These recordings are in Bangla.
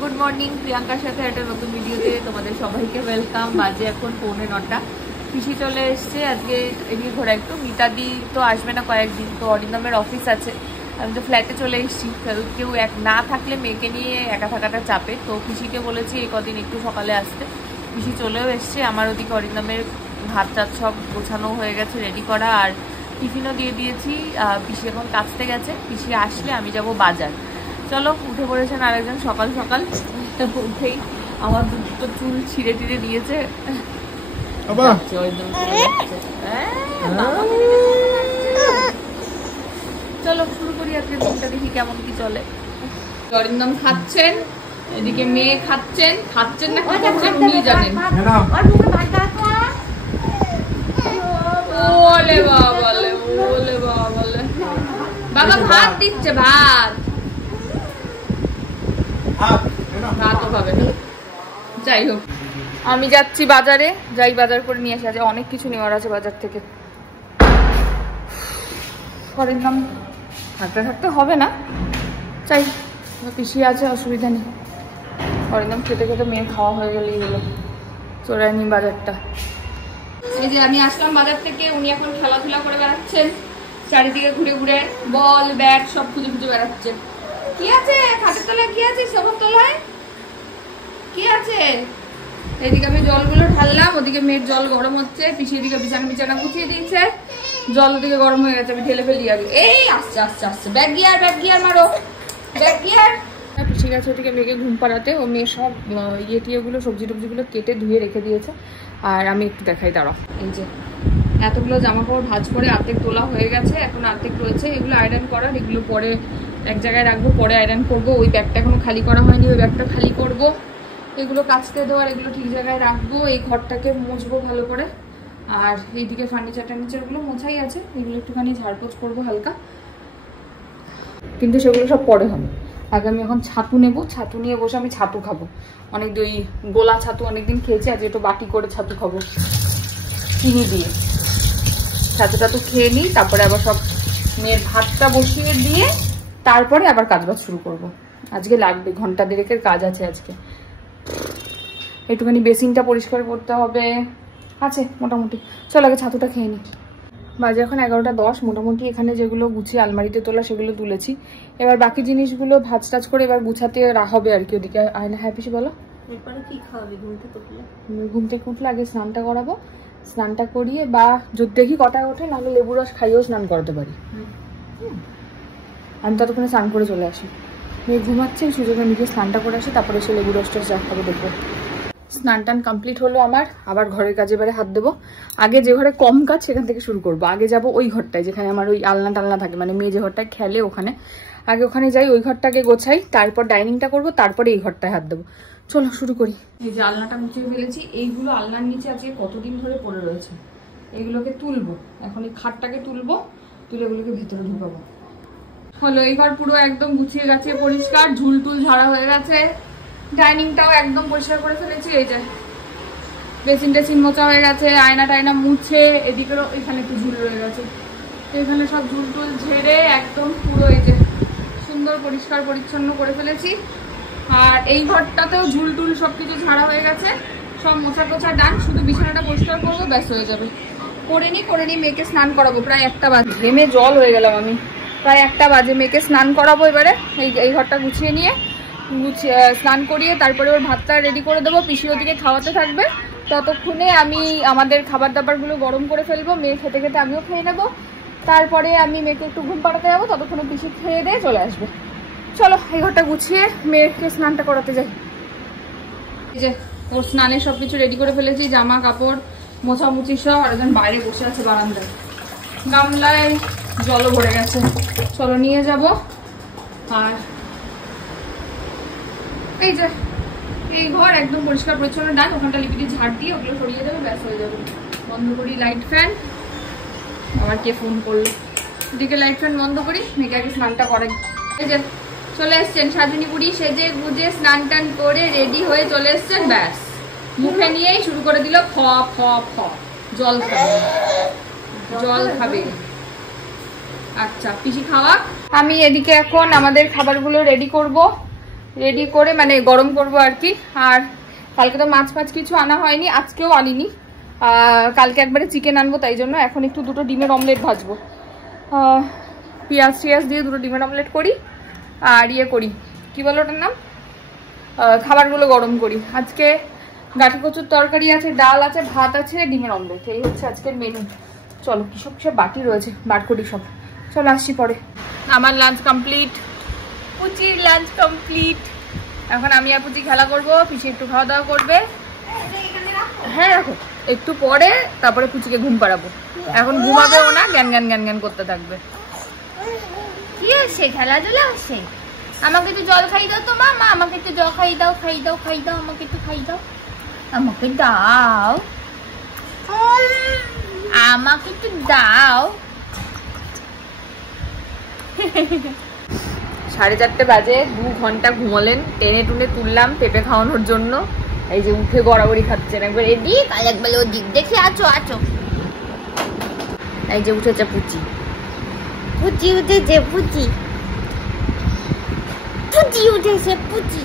গুড মর্নিং, প্রিয়াঙ্কার সাথে একটা নতুন ভিডিওতে তোমাদের সবাইকে ওয়েলকাম। বাজে এখন 8:45। পিসি চলে এসছে আজকে এদিকে ঘোরা একটু। মিতাদি তো আসবে না কয়েকদিন, তো অরিন্দমের অফিস আছে। আমি তো ফ্ল্যাটে চলে এসেছি, কেউ এক না থাকলে মেয়েকে নিয়ে একা থাকাটা চাপে। তো পিসিকে বলেছি এই কদিন একটু সকালে আসতে। পিসি চলেও এসছে। আমার ওদিকে অরিন্দমের ভাত টাত সব গোছানো হয়ে গেছে, রেডি করা, আর টিফিনও দিয়ে দিয়েছি। পিসি এখন কাচতে গেছে। পিসি আসলে আমি যাব বাজার। চলো, উঠে পড়েছেন আরেকজন সকাল সকাল। উঠেই আমার দুটো চুল ছিঁড়ে টিড়ে দিয়েছে। চলো শুরু করি আজকে দিনটা, দেখি কেমন কি চলে। অরিন্দম খাচ্ছেন, এদিকে মেয়ে খাচ্ছেন না খাচ্ছেন উনি জানেন। ওলে বাবালে, ওলে বাবালে, বাবা ভাত দিচ্ছে, ভাত ভাতও খাবে না। যাই হোক, আমি যাচ্ছি বাজারে, যাই বাজার করে নিয়ে আসা যায়। অনেক কিছু নেওয়ার আছে বাজার থেকে। অরিন্দম থাকতে থাকতে হবে না, চাই পিসি আছে, অসুবিধা নেই। অরিন্দম খেতে খেতে মেয়ে খাওয়া হয়ে গেলেই হলো। চলে নি বাজারটা। এই যে আমি আসলাম বাজার থেকে, উনি এখন খেলাধুলা করে বেড়াচ্ছেন চারিদিকে ঘুরে ঘুরে, বল ব্যাট সব খুঁজে খুঁজে বেড়াচ্ছেন। কি আছে খাটের তলায়? কি আছে সবার তলায়? কি আছে? এদিকে আমি জলগুলো ঢাললাম, ওদিকে মেয়ের জল গরম হচ্ছে। পিছিয়ে দিকে বিছানা গুছিয়ে দিয়েছে, জল ওদিকে গরম হয়ে গেছে। আমি ঢেলে ফেলি আগে। এই আসছে আসছে আসছে, ব্যাগ গিয়ার মারো, ব্যাগ গিয়ার। পিছিয়ে গেছে ওদিকে মেয়েকে ঘুম পাড়াতে। ও মেয়ে সব টিয়েগুলো সবজি টবজিগুলো কেটে ধুয়ে রেখে দিয়েছে। আর আমি একটু দেখাই, দাঁড়াও। এই যে এতগুলো জামা কাপড় ভাঁজ করে অর্ধেক তোলা হয়ে গেছে, এখন অর্ধেক রয়েছে। এগুলো আয়রন করার, এগুলো পরে এক জায়গায় রাখবো, পরে আয়রন করবো। ওই ব্যাগটা এখনো খালি করা হয়নি, ওই ব্যাগটা খালি করবো। এগুলো কাচতে দেওয়ার, এগুলো ঠিক জায়গায় রাখবো। এই ঘরটাকে মুছবো ভালো করে। আর এইদিকে ফার্নিচারগুলো মোছাই আছে, এগুলো একটুখানি ঝাড়পোছ করবো হালকা, কিন্তু সেগুলো সব পরে হবে। আগে আমি এখন ছাতু নেবো, ছাতু নিয়ে বসে আমি ছাতু খাবো। অনেক ওই গোলা ছাতু অনেকদিন খেয়েছি, আজ একটু বাটি করে ছাতু খাবো চিনি দিয়ে। ছাতু খেয়ে নিই, তারপরে আবার সব মেয়ের ভাতটা বসিয়ে দিয়ে তারপরে আবার কাজবাজ শুরু করব। আজকে লাগবে, ঘন্টা দেড়েকের কাজ আছে আজকে। একটুখানি বেসিনটা পরিষ্কার করতে হবে, আছে মোটামুটি। চল আগে ছাতুটা খেয়ে নিই। বাজে এখন 11:10। মোটামুটি এখানে যেগুলো গুছিয়ে আলমারিতে তোলা সেগুলো তুলেছি। এবার বাকি জিনিসগুলো ভাজ টাজ করে এবার গুছাতে হবে আর কি। ওদিকে আয়না। হ্যাঁ পিসি বলো। এরপরে কি খাওয়াবি? ঘুম থেকে উঠলে আগে স্নানটা করাবো। স্নানটা করিয়ে বা যদি দেখি কটায় ওঠে, নাহলে লেবু রস খাইয়েও স্নান করাতে পারি। আমি ততক্ষণে স্নান করে চলে আসি। মেয়ে ঘুমাচ্ছে, সুযোগে নিজে স্নানটা করে আসি, তারপরে এসে লেবু রসটা যা খাবো দেখবো। স্নান টান কমপ্লিট হলো আমার। আবার ঘরের কাজে এবারে হাত দেবো। আগে যে ঘরে কম কাজ সেখান থেকে শুরু করবো। আগে যাব ওই ঘরটায় যেখানে আমার ওই আলনা টালনা থাকে, মানে মেয়ে যে ঘরটায় খেলে ওখানে। আগে ওখানে যাই, ওই ঘরটাকে গোছাই, তারপর ডাইনিংটা করবো, তারপরে এই ঘরটায় হাত দেবো। চলো শুরু করি। এই যে আলনাটা মুছিয়ে ফেলেছি। এইগুলো আলনার নিচে আজকে কতদিন ধরে পড়ে রয়েছে, এগুলোকে তুলবো। এখন এই খাটটাকে তুলবো, তুলে এগুলোকে ভেতরে ঢুকাবো। হলো এই ঘর পুরো একদম গুছিয়ে গেছে, পরিষ্কার, ঝুল টুল ঝাড়া হয়ে গেছে। ডাইনিংটাও একদম পরিষ্কার করে ফেলেছি। এই যে বেসিন টেসিন মোছা হয়ে গেছে, আয়না টায়না মুছে, এদিকেরও এখানে একটু ঝুল রয়ে গেছে। এখানে সব ঝুল টুল ঝেড়ে একদম পুরো এই যে সুন্দর পরিষ্কার পরিচ্ছন্ন করে ফেলেছি। আর এই ঘরটাতেও ঝুল টুল সবকিছু ঝাড়া হয়ে গেছে, সব মোছা টোছা ডান। শুধু বিছানাটা পরিষ্কার করবো, ব্যাস হয়ে যাবে। করে নিই মেয়েকে স্নান করাবো। প্রায় 1টা বাজে, ঘেমে জল হয়ে গেলাম আমি। প্রায় 1টা বাজে, মেয়েকে স্নান করাবো এবারে। এই ঘরটা গুছিয়ে নিয়ে স্নান করিয়ে তারপরে ওর ভাতটা রেডি করে দেবো। পিসি ওদিকে খাওয়াতে থাকবে, ততক্ষণে আমি আমাদের খাবার দাবারগুলো গরম করে ফেলবো। মেয়ে খেতে খেতে আমিও খেয়ে নেবো। তারপরে আমি মেয়েকে একটু ঘুম পাড়াতে যাবো, ততক্ষণে পিসি খেয়ে দিয়ে চলে আসবে। চলো এই ঘরটা গুছিয়ে মেয়েকে স্নানটা করাতে যাই। এই যে ওর স্নানের সবকিছু রেডি করে ফেলেছি, জামা কাপড় মোছামুছি সব। আর একজন বাইরে বসে আছে বারান্দায়, গামলায় জলও ভরে গেছে। চলো নিয়ে যাব। আর এই যে এই ঘর একদম পরিষ্কার পরিচ্ছন্ন ডান। ওখানটা লিপিটি ঝাড় দিয়ে ওগুলো সরিয়ে দেবে, ব্যাস হয়ে যাবে। বন্ধ করি লাইট ফ্যান। আবার কে ফোন করলো? এদিকে লাইট ফ্যান বন্ধ করি, মেয়েকে আগে স্নানটা করাই। এই যে চলে এসছেন সাজুনি বুড়ি, সেজে গুজে স্নান টান করে রেডি হয়ে চলে এসছেন। ব্যাস মুখে নিয়েই শুরু করে দিল খ খ খ। জল খাবে, জল খাবে। আচ্ছা পিসি খাওয়া। আমি এদিকে এখন আমাদের খাবারগুলো রেডি করব। রেডি করে মানে গরম করব আর কি। আর কালকে তো মাছ কিছু আনা হয়নি, আজকেও আনিনি। কালকে একবারে চিকেন আনবো, তাই জন্য এখন একটু দুটো ডিমের অমলেট ভাজবো। পেঁয়াজ দিয়ে দুটো ডিমের অমলেট করি আর ইয়ে করি, কি বলো ওটার নাম, খাবারগুলো গরম করি। আজকে গাঠি কচুর তরকারি আছে, ডাল আছে, ভাত আছে, ডিমের অমলেট, এই হচ্ছে আজকের মেনু। চলো কিসব বাটি রয়েছে বার করি সব। চলো আসছি পরে। আমার লাঞ্চ কমপ্লিট, পুচির লাঞ্চ কমপ্লিট। এখন আমি আর পুচি খেলা করবো, পিসি একটু খাওয়া দাওয়া করবে। হ্যাঁ রাখো, একটু পরে তারপরে পুচিকে ঘুম পাড়াবো। এখন ঘুমাবেও না, জ্ঞান জ্ঞান জ্ঞান জ্ঞান করতে থাকবে। কি হচ্ছে, খেলাধুলা হচ্ছে? আমাকে একটু জল খাই দাও তো মা, আমাকে একটু জল খাই দাও, খাই দাও, খাই দাও, আমাকে একটু খাই দাও, আমাকে দাও, আমাকে একটু দাও। 4:30 বাজে, 2 ঘন্টা ঘুমোলেন, টেনে টুনে তুললাম পেঁপে খাওয়ানোর জন্য। এই যে উঠে গড়াগড়ি খাচ্ছেন, একবার এদিক আর একবার ওদিক, দেখি আছো আছো। এই যে উঠেছে পুচি, পুচি উঠেছে, পুচি পুচি উঠেছে, পুচি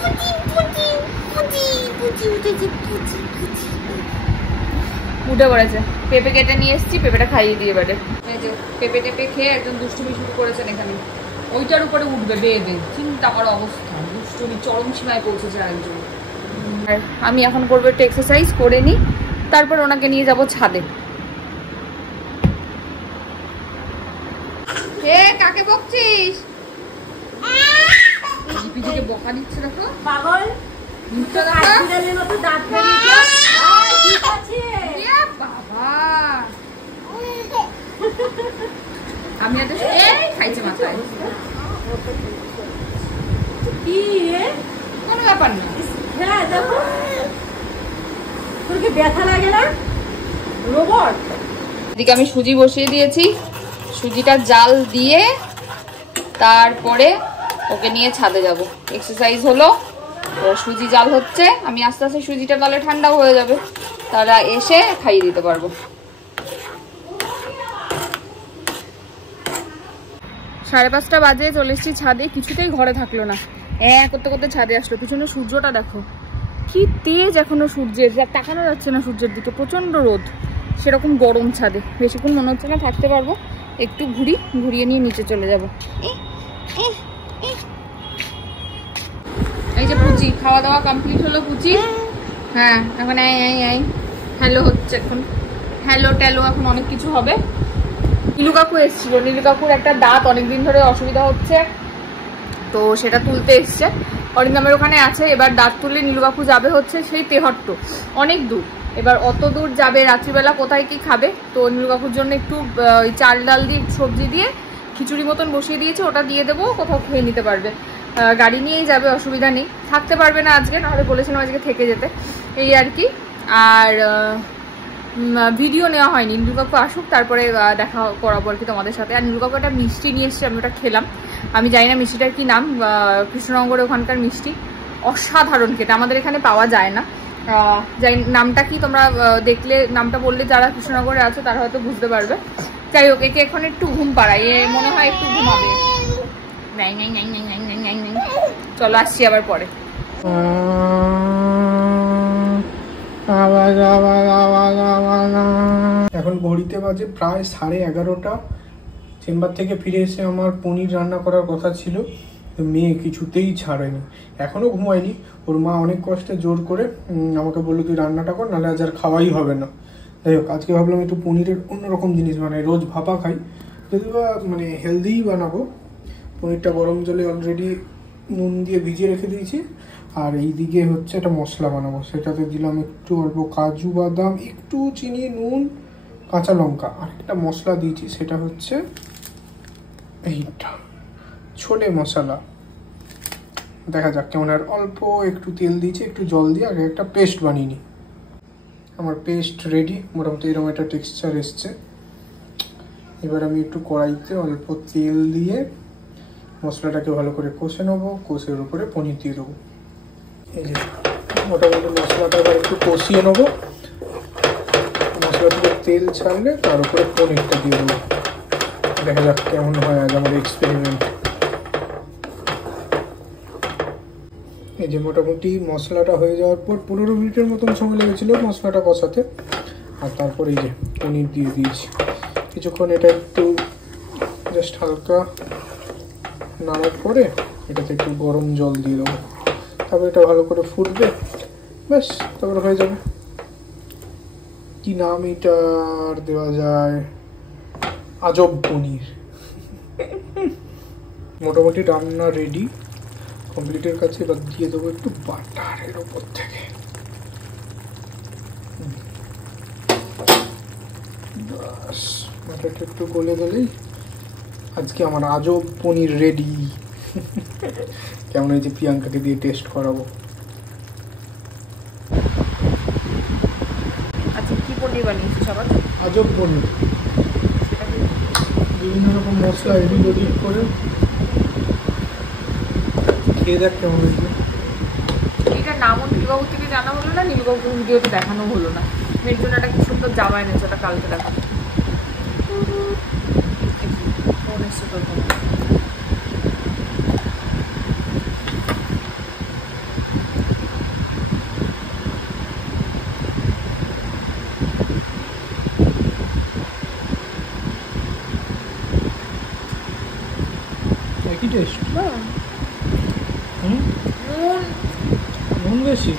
পুচি পুচি পুচি পুচি উঠেছে, পুচি পুচি উঠে পড়েছে। পেঁপে কেটে নিয়ে এসেছি, পেঁপেটা খাইয়ে দিয়ে এবারে। এই যে পেঁপে টেপে খেয়ে একজন দুষ্টুমি শুরু করেছেন এখানে, ওইটার উপরে উঠবে বেয়ে বেয়ে, চিন্তা করার অবস্থা, দুষ্টুমি চরম সীমায় পৌঁছেছে একজন। আর আমি এখন করবো একটু এক্সারসাইজ করে নিই, তারপর ওনাকে নিয়ে যাব ছাদে। হে কাকে বকছিস? পিজিকে বকা দিচ্ছে, দেখো পাগল। আমি খাইছে মাথায়, কোনো ব্যাপার না। ব্যথা লাগে না রোবট। এদিকে আমি সুজি বসিয়ে দিয়েছি, সুজিটা জাল দিয়ে তারপরে ওকে নিয়ে ছাদে যাব। এক্সারসাইজ হলো, সুজি জাল হচ্ছে, আমি আস্তে আস্তে সুজিটা তাহলে ঠান্ডাও হয়ে যাবে, তারা এসে খাইয়ে দিতে পারবো। 5:30 বাজে, চলে এসেছি ছাদে, কিছুতেই ঘরে থাকলো না, করতে করতে ছাদে আসলো। পিছনে সূর্যটা দেখো কি তেজ, এখনো সূর্যের তাকানো যাচ্ছে না সূর্যের দিকে, প্রচন্ড রোদ, সেরকম গরম ছাদে। বেশিক্ষণ মনে হচ্ছে না থাকতে পারবো, একটু ঘুরিয়ে নিয়ে নিচে চলে যাব। এই যে পুচি খাওয়া দাওয়া কমপ্লিট হলো পুচি। হ্যাঁ এখন হ্যালো হচ্ছে, এখন হ্যালো ট্যালো এখন অনেক কিছু হবে। নীলু কাকু এসেছিল, নীলু কাকুর একটা দাঁত অনেকদিন ধরে অসুবিধা হচ্ছে, তো সেটা তুলতে এসছে। অরিন্দমের ওখানে আছে, এবার দাঁত তুললে নীলু কাকু যাবে হচ্ছে সেই তেহট্ট, অনেক দূর। এবার অত দূর যাবে, রাত্রিবেলা কোথায় কি খাবে, তো নীলু কাকুর জন্য একটু চাল ডাল দিয়ে সবজি দিয়ে খিচুড়ি মতন বসিয়ে দিয়েছে, ওটা দিয়ে দেবো, কোথাও খেয়ে নিতে পারবে। গাড়ি নিয়েই যাবে, অসুবিধা নেই, থাকতে পারবে না আজকে, নাহলে বলেছিলাম আজকে থেকে যেতে, এই আর কি। আর ভিডিও নেওয়া হয়নি, নীলু কাকু আসুক তারপরে দেখা করাবো আর কি তোমাদের সাথে। আর নীলু কাকু একটা মিষ্টি নিয়ে এসছে, আমি ওটা খেলাম, আমি জানি না মিষ্টিটার কি নাম, কৃষ্ণনগরে ওখানকার মিষ্টি, অসাধারণ খেতে, আমাদের এখানে পাওয়া যায় না। যাই নামটা কি, তোমরা দেখলে নামটা বললে যারা কৃষ্ণনগরে আছে তারা হয়তো বুঝতে পারবে। যাই হোক, একে এখন একটু ঘুম পাড়াই, মনে হয় একটু ঘুমাবে। চলো আসছি আবার পরে। এখন ঘড়িতে বাজে প্রায় 11:30। চেম্বার থেকে ফিরে এসে আমার পনির রান্না করার কথা ছিল, মেয়ে কিছুতেই ছাড়েনি, এখনো ঘুমায়নি। ওর মা অনেক কষ্টে জোর করে আমাকে বললো তুই রান্নাটা কর, নাহলে আজ আর খাওয়াই হবে না। যাই হোক, আজকে ভাবলাম একটু পনিরের অন্যরকম জিনিস বানাই, রোজ ভাপা খাই, যদি বা মানে হেলদিই বানাবো। পনিরটা গরম জলে অলরেডি নুন দিয়ে ভিজিয়ে রেখে দিয়েছি, আর এই দিকে হচ্ছে একটা মশলা বানাবো, সেটাতে দিলাম একটু অল্প কাজু বাদাম, একটু চিনি, নুন, কাঁচা লঙ্কা, আর একটা মশলা দিয়েছি, সেটা হচ্ছে এইটা ছোলে মশলা। দেখা যাক কেমন। আর অল্প একটু তেল দিয়েছি, একটু জল দিয়ে আগে একটা পেস্ট বানিয়ে নিই। আমার পেস্ট রেডি, মোটামুটি এরকম একটা টেক্সচার এসছে। এবার আমি একটু কড়াইতে অল্প তেল দিয়ে মশলাটাকে ভালো করে কষে নেবো, কষের উপরে পনির দিয়ে দেবো। এই যে মোটামুটি মশলাটা এবার একটু কষিয়ে নেবো, মশলা থেকে তেল ছাড়লে তার উপরে পনিরটা দিয়ে দেবো। দেখা যাক কেমন হয় আজ আমার এক্সপেরিমেন্ট। এই যে মোটামুটি মশলাটা হয়ে যাওয়ার পর 15 মিনিটের মতন সময় লেগেছিল মশলাটা কষাতে। আর তারপর এই যে পনির দিয়ে দিয়েছি। কিছুক্ষণ এটা একটু জাস্ট হালকা নাড়ার পরে এটাতে একটু গরম জল দিয়ে দেবো। তারপর এটা ভালো করে ফুটবে, ব্যাস তারপরে হয়ে যাবে। কি নাম এটার দেওয়া যায়? আজব পনির। মোটামুটি রান্না রেডি, কমপ্লিটের কাছে। এবার দিয়ে দেবো একটু বাটারের ওপর থেকে। বাস বাটারটা একটু গলে দিলেই আজকে আমার আজব পনির রেডি। কেমন হয়েছে প্রিয়াঙ্কাকে দিয়ে টেস্ট করাবো। আচ্ছা কি পনির বানিয়েছিস আবার? আজব পনির, বিভিন্ন রকম মশলা এডিট করে। খেয়ে দেখ কেমন হয়েছে। এটার নামও নীলবাবু থেকে জানা হলো না, নীলবাবু ভিডিওতে দেখানো হলো না। মেয়ের জন্য একটা কি সুন্দর জামা এনেছে, ওটা কালকে দেখাবো। ফোন এসছে তোর ফোনে। একই টেস্ট। নুন নুন বেশি,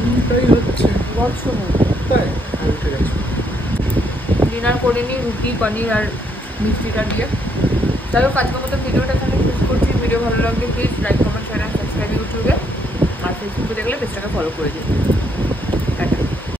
নুনটাই হচ্ছে বলছ নুন। তাই উঠে গেছে। ডিনার করে নিই রুটি পনির আর মিষ্টিটা দিয়ে। যাই হোক আজকের মতো ভিডিওটা এখানে শেষ করছি। ভিডিও ভালো লাগলে please like comment share subscribe ইউটিউবে, আর ফেসবুকে দেখলে পেজটাকে ফলো করে দিন।